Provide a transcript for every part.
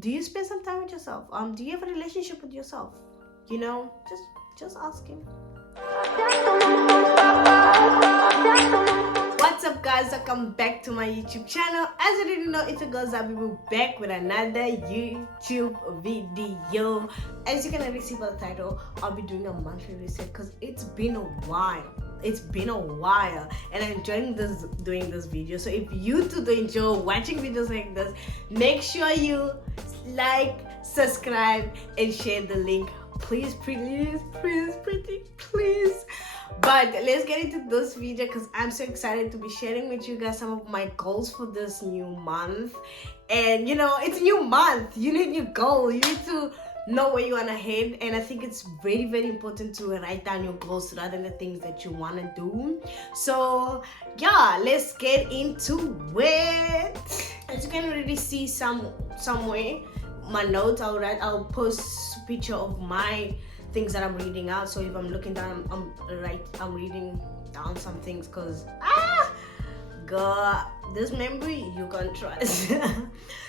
do you spend some time with yourself? Do you have a relationship with yourself? You know, just ask him. What's up, guys? Welcome back to my YouTube channel. As you already know, it's a girl Zabi. We're back with another YouTube video. As you can already see by the title, I'll be doing a monthly reset because it's been a while. And I'm enjoying doing this video. So if you too enjoy watching videos like this, make sure you like, subscribe, and share the link. Please. But let's get into this video because I'm so excited to be sharing with you guys some of my goals for this new month. And you know, it's a new month. You need new goal. You need to know where you want to head, and I think it's very, very important to write down your goals rather than the things that you want to do. So yeah, let's get into it. As you can already see somewhere my notes, I'll post a picture of my things that I'm reading out. So if I'm looking down, I'm reading down some things because God, this memory you can't trust.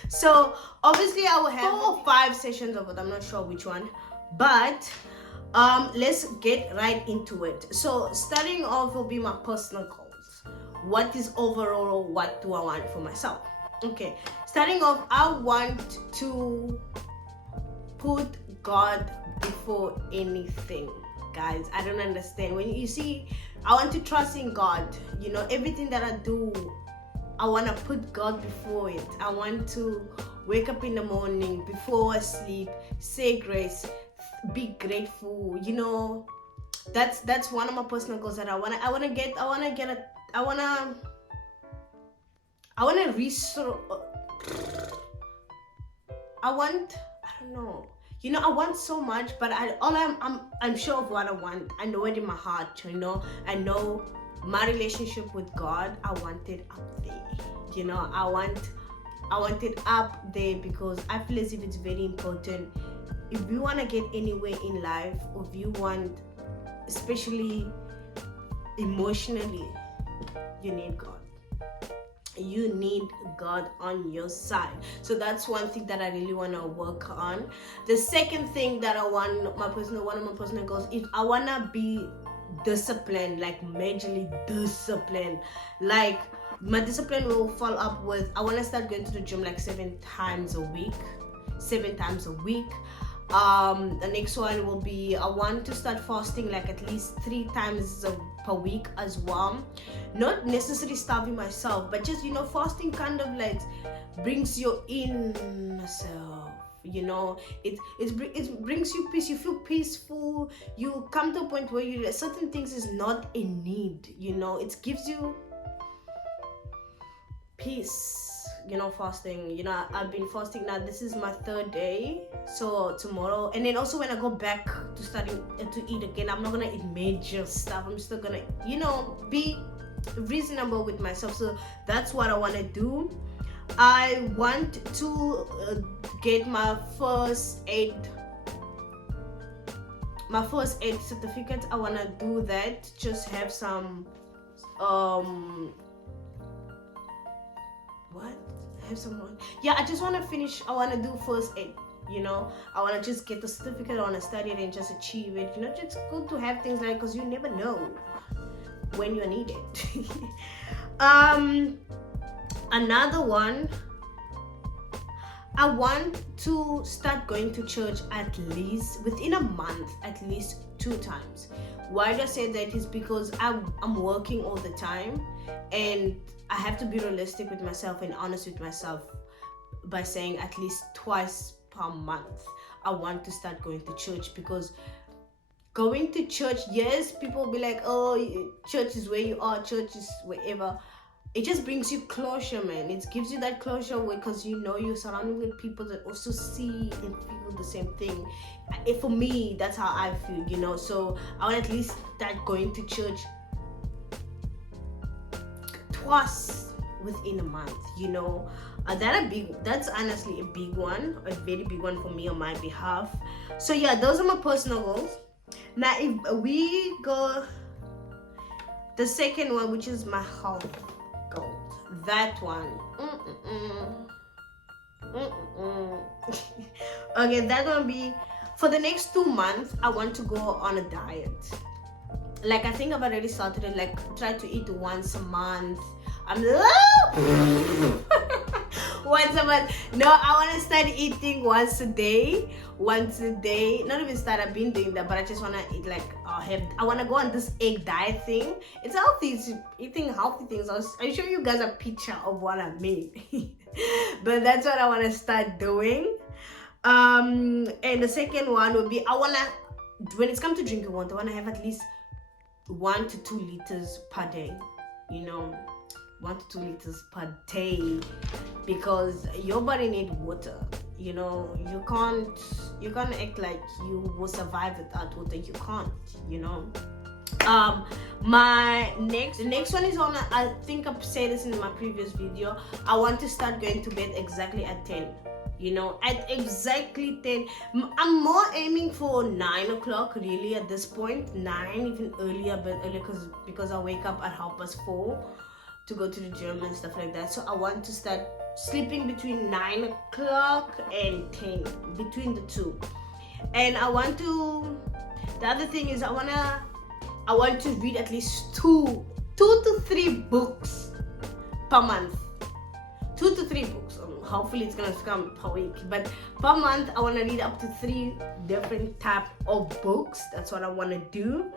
So obviously I will have 4 or 5 sessions of it. I'm not sure which one, but let's get right into it. So starting off will be my personal goals. What is overall, what do I want for myself? Okay, starting off, I want to put God before anything. Guys, I don't understand. When you see, I want to trust in God. You know, everything that I do, I want to put God before it. I want to wake up in the morning, before I sleep, say grace, be grateful. You know, that's one of my personal goals that I want to restore. I don't know. You know, I want so much, but I'm sure of what I want. I know it in my heart. You know, I know my relationship with God. I want it up there. You know, I want it up there because I feel as if it's very important. If you want to get anywhere in life, or if you want, especially emotionally, you need God. You need God on your side. So that's one thing that I really want to work on. The second thing that I want, one of my personal goals, is I want to be disciplined, like majorly disciplined. Like my discipline will fall up with, I want to start going to the gym like 7 times a week. The next one will be, I want to start fasting like at least 3 times per week as well. Not necessarily starving myself, but just, you know, fasting kind of like brings your inner self. You know, it brings you peace. You feel peaceful. You come to a point where certain things is not a need. You know, it gives you peace. You know, fasting, you know, I've been fasting now. This is my 3rd day, so tomorrow, and then also when I go back to starting to eat again, I'm not gonna eat major stuff. I'm still gonna, you know, be reasonable with myself. So that's what I want to do. I want to get my first aid certificate. I want to do that, just have some I just want to finish. I want to do first aid. You know, I want to just get the certificate. I want to study it and just achieve it. You know, it's good to have things like, because you never know when you need it. Another one, I want to start going to church at least within a month, at least 2 times. Why do I say that? Is because I'm working all the time, and I have to be realistic with myself and honest with myself by saying at least twice per month I want to start going to church. Because going to church, yes, people will be like, oh, church is where you are, church is wherever. It just brings you closure, man. It gives you that closure because you know you're surrounded with people that also see and feel the same thing. For me, that's how I feel, you know. So I want at least start going to church twice within a month, you know. That's honestly a big one, a very big one for me on my behalf. So yeah, those are my personal goals. Now if we go the second one, which is my health goals, that one Okay, that gonna be for the next 2 months. I want to go on a diet. Like, I think I've already started it. Like, try to eat once a month. I'm once a month. No, I want to start eating once a day. Not even start. I've been doing that, but I just want to eat like I want to go on this egg diet thing. It's healthy. It's eating healthy things. I'll show you guys a picture of what I made. But that's what I want to start doing. And the second one would be, when it's come to drinking water, I want to have at least 1 to 2 liters per day. 1 to 2 liters per day, because your body needs water. You can't act like you will survive without water. You can't. The next one is I think I've said this in my previous video. I want to start going to bed exactly at 10. At exactly 10. I'm more aiming for 9 o'clock really at this point. 9, even earlier, but earlier because I wake up at 4:30 to go to the gym and stuff like that. So I want to start sleeping between 9 o'clock and 10, between the two. And the other thing is I want to read at least 2 to 3 books per month. 2 to 3 books. Hopefully it's gonna come per week, but per month I want to read up to 3 different type of books. That's what I want to do.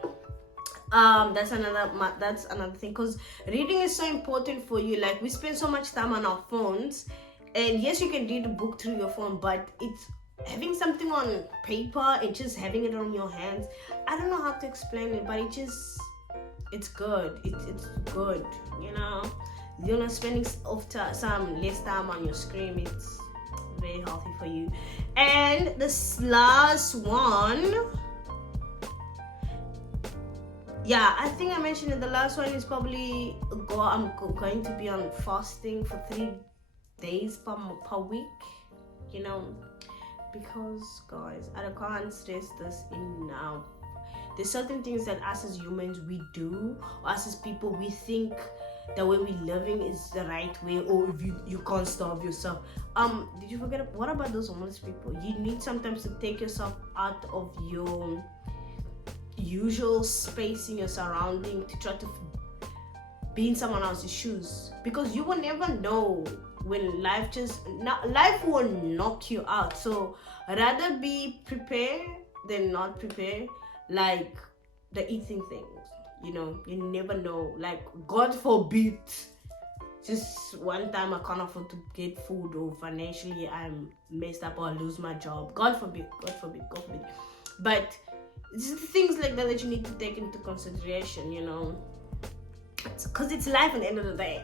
That's another thing, because reading is so important for you. Like, we spend so much time on our phones, and yes, you can read a book through your phone, but it's having something on paper and just having it on your hands. I don't know how to explain it, but it's good. It's good, spending some less time on your screen. It's very healthy for you. And this last one, I think I mentioned it. The last one is probably I'm going to be on fasting for 3 days per week. Because guys, I can't stress this enough. There's certain things that us as humans we do, or us as people, we think the way we're living is the right way, or if you can't starve yourself. Did you forget? What about those homeless people? You need sometimes to take yourself out of your usual space in your surrounding to try to be in someone else's shoes, because you will never know when life will knock you out. So rather be prepared than not prepared. Like the eating things, you never know. Like, God forbid, just one time I can't afford to get food, or financially I'm messed up, or I lose my job. God forbid. But just things like that you need to take into consideration, because it's life at the end of the day.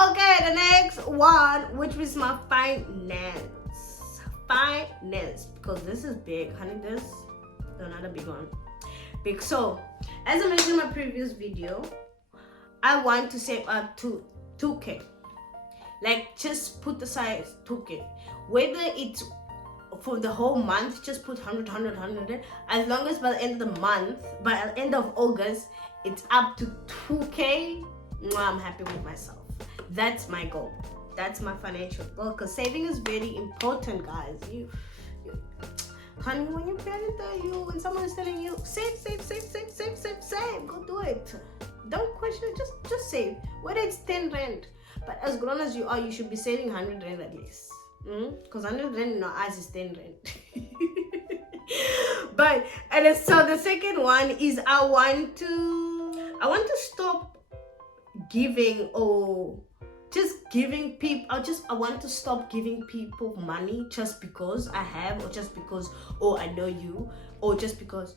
Okay, the next one, which is my finance, because this is big, honey. This is another big one. So, as I mentioned in my previous video, I want to save up to 2K. Like, just put aside 2K. Whether it's for the whole month, just put 100. As long as by the end of the month, by the end of August, it's up to 2K. I'm happy with myself. That's my goal. That's my financial goal. Because saving is very important, guys. Honey, when your parents tell you, when someone is telling you, save, go do it. Don't question it, just save. Whether it's 10 rand, but as grown as you are, you should be saving 100 rand at least. Because 100 rand in our eyes is 10 rand. So the second one is I want to stop giving, or just giving people. I want to stop giving people money just because I have, or just because, I know you, or just because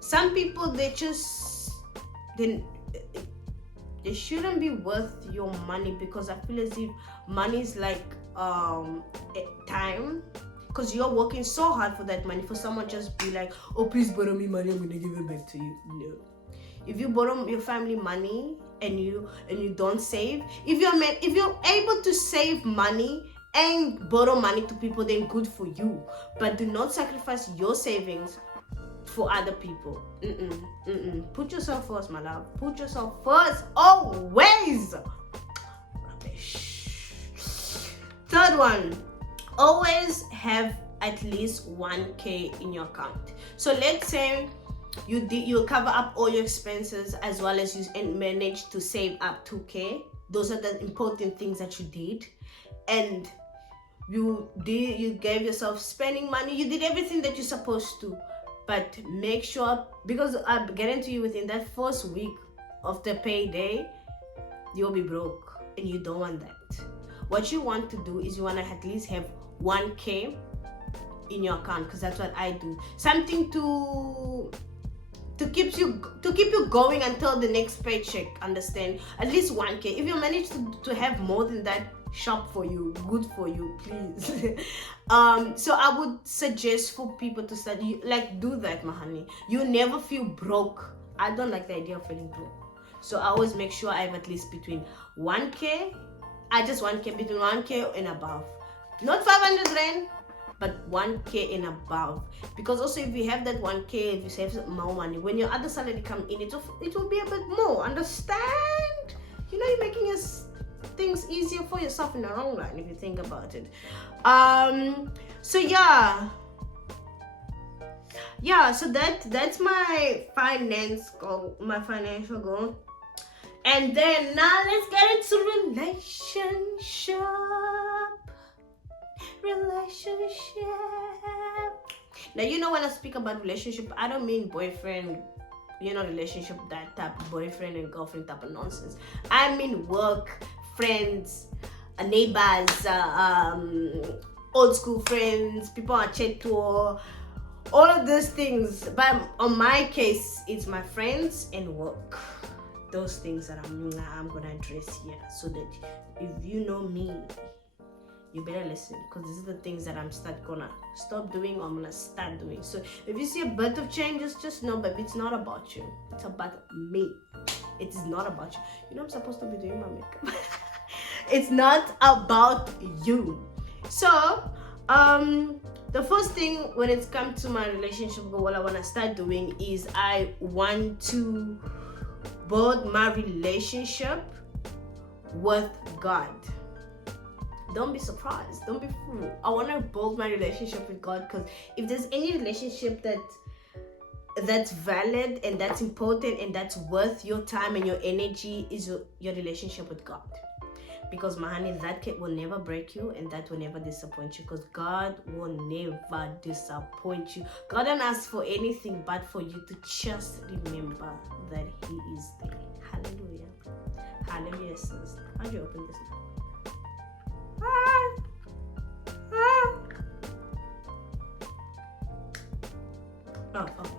some people, they shouldn't be worth your money, because I feel as if money is like time, because you're working so hard for that money. For someone just be like, oh, please borrow me money, I'm gonna give it back to you. No. If you borrow your family money and you don't save, if you're able to save money and borrow money to people, then good for you. But do not sacrifice your savings for other people. Put yourself first, my love. Put yourself first, always. Rubbish. Third one, always have at least 1K in your account. So let's say you cover up all your expenses as well as you manage to save up 2K. Those are the important things that you did, and you gave yourself spending money, you did everything that you're supposed to. But make sure, because I guarantee you within that first week of the payday you'll be broke, and you don't want that. What you want to do is you want to at least have 1K in your account, because that's what I do. Something to keep you going until the next paycheck. Understand? At least 1K. If you manage to have more than that, shop for you, good for you, please. So I would suggest for people to start, do that, my honey. You never feel broke. I don't like the idea of feeling broke, so I always make sure I have at least between 1K, between 1K and above. Not 500 rand, but 1K and above. Because also, if you have that 1K, if you save more money, when your other salary come in, it will be a bit more. Understand? You're making things easier for yourself in the long run, if you think about it. So so that's my financial goal. And then now let's get into relationship. Now, when I speak about relationship, I don't mean boyfriend, relationship, that type of boyfriend and girlfriend type of nonsense. I mean work, friends, neighbors, old school friends, people on chat tour, all of those things. But on my case, it's my friends and work. Those things that I'm gonna address here, so that if you know me, you better listen, because these are the things that I'm gonna stop doing, or I'm gonna start doing. So if you see a bit of changes, just know, baby, it's not about you. It's about me. It is not about you. I'm supposed to be doing my makeup. It's not about you. So, the first thing when it's come to my relationship goal, what I want to start doing is I want to build my relationship with God. Don't be surprised. Don't be fooled. I want to build my relationship with God, because if there's any relationship that's valid and that's important and that's worth your time and your energy, is your relationship with God. Because, my honey, that will never break you, and that will never disappoint you, because God will never disappoint you. God doesn't ask for anything but for you to just remember that He is there. Hallelujah. Hallelujah, sis. How do you open this now? Oh, okay.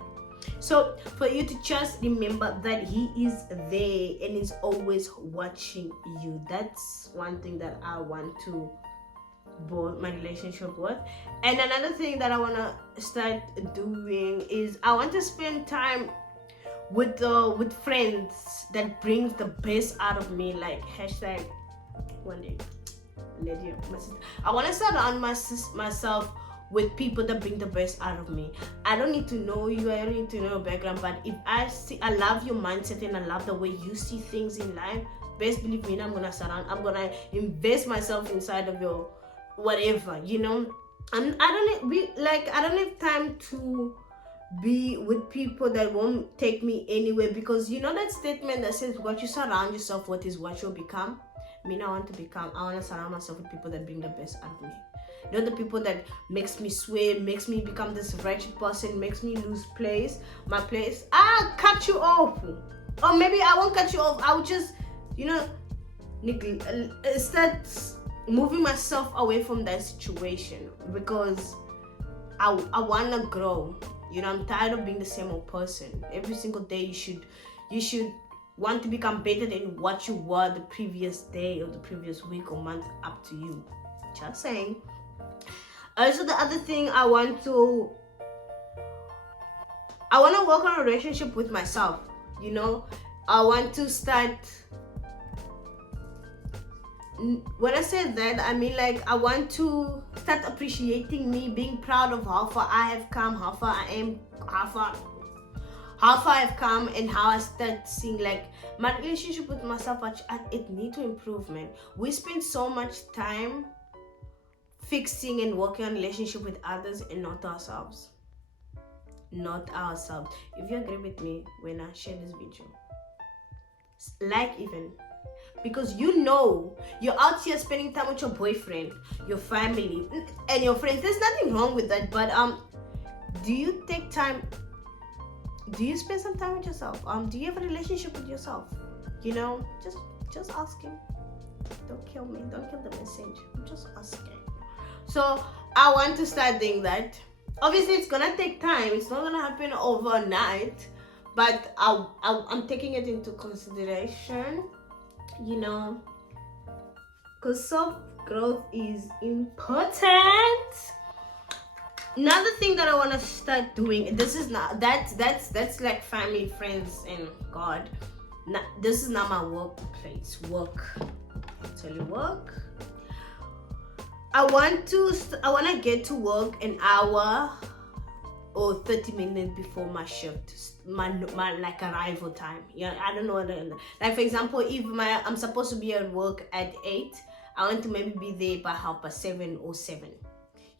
So for you to just remember that He is there and is always watching you. That's one thing that I want to build my relationship with. And another thing that I want to start doing is I want to spend time with friends that brings the best out of me. Like hashtag one day lady, my sister. I want to surround myself with people that bring the best out of me. I don't need to know you, I don't need to know your background, but if I love your mindset and I love the way you see things in life, best believe me, I'm gonna invest myself inside of your whatever, I don't have time to be with people that won't take me anywhere, because that statement that says what you surround yourself with is what you'll become. I want to surround myself with people that bring the best out of me. The people that makes me swear, makes me become this wretched person, makes me lose my place. I'll cut you off. Or maybe I won't cut you off. I will just, start moving myself away from that situation, because I want to grow. I'm tired of being the same old person. Every single day you should want to become better than what you were the previous day or the previous week or month. Up to you. Just saying. Also, the other thing I want to work on a relationship with myself. I want to start. When I say that, I mean I want to start appreciating me, being proud of how far I have come, how far I am, how far I've come, and how I start seeing my relationship with myself. It needs to improve, man. We spend so much time fixing and working on relationship with others and not ourselves. Not ourselves. If you agree with me when I share this video, like even, because you know you're out here spending time with your boyfriend, your family, and your friends. There's nothing wrong with that, but do you take time? Do you spend some time with yourself? Do you have a relationship with yourself? You know, just asking. Don't kill me. Don't kill the message. I'm just asking. So I want to start doing that. Obviously, it's gonna take time. It's not gonna happen overnight, but I'm taking it into consideration. You know, because self-growth is important. Another thing that I want to start doing, this is not that's like family, friends, and God. This is not my workplace. Work. I'll tell you, work. I want to get to work an hour or 30 minutes before my shift, my like arrival time. Yeah, I don't know. Like for example, if I'm supposed to be at work at 8, I want to maybe be there by 7:30 or 7.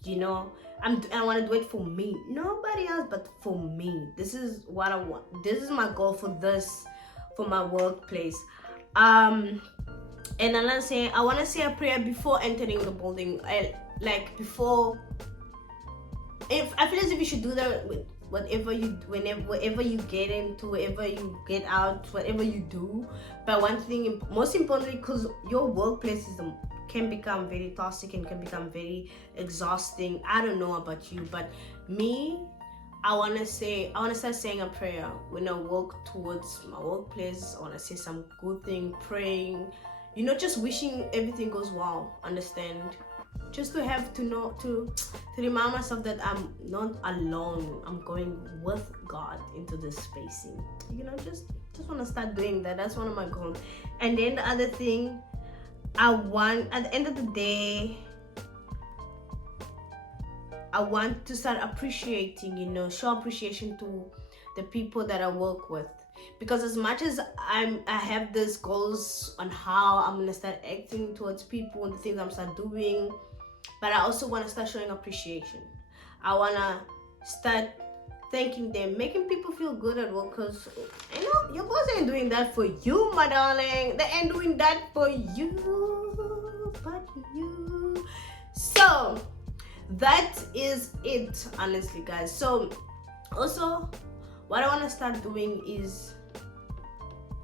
You know, I want to do it for me, nobody else but for me. This is what I want. This is my goal for my workplace. And I'm saying I want to say a prayer before entering the building. Before. If I feel as if you should do that with whatever you get into, wherever you get out, whatever you do. But one thing, most importantly, because your workplace can become very toxic and can become very exhausting. I don't know about you, but me, I want to start saying a prayer when I walk towards my workplace. I want to say some good thing, praying, just wishing everything goes well. Understand? Just to have to remind myself that I'm not alone. I'm going with God into this spacing. Just want to start doing that. That's one of my goals. And then the other thing, at the end of the day, I want to start appreciating, show appreciation to the people that I work with. Because as much as I have these goals on how I'm going to start acting towards people and the things I'm start doing, but I also want to start showing appreciation. I want to start thanking them, making people feel good at work, because your boss ain't doing that for you, my darling. They ain't doing that for you, but you. So that is it, honestly, guys. So also what I want to start doing is,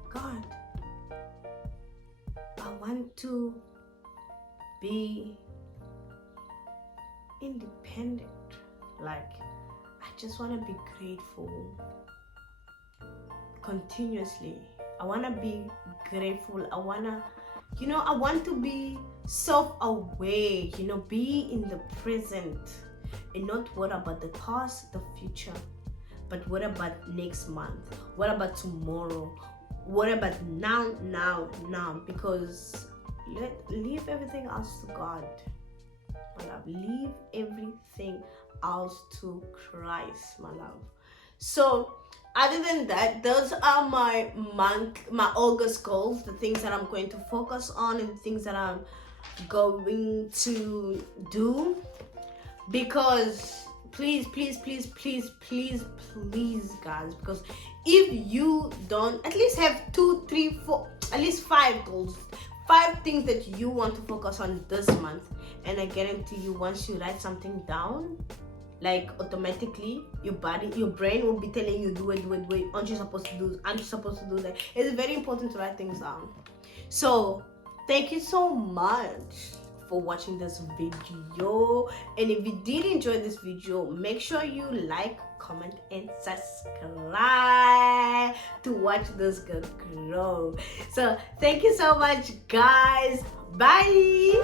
God, I want to be independent. Like, I just want to be grateful continuously. I want to be grateful. I want to be self-aware, be in the present and not worry about the past, the future, but what about next month? What about tomorrow? What about now? Because leave everything else to God. My love, leave everything else to Christ, my love. So other than that, those are my August goals, the things that I'm going to focus on and the things that I'm going to do. Because please guys, because if you don't at least have 2, 3, 4, at least 5 goals, 5 things that you want to focus on this month, and I guarantee you, once you write something down, like automatically your brain will be telling you, do it, aren't you supposed to do that. It's very important to write things down. So thank you so much for watching this video, and if you did enjoy this video, make sure you like, comment, and subscribe to watch this girl grow. So thank you so much, guys. Bye.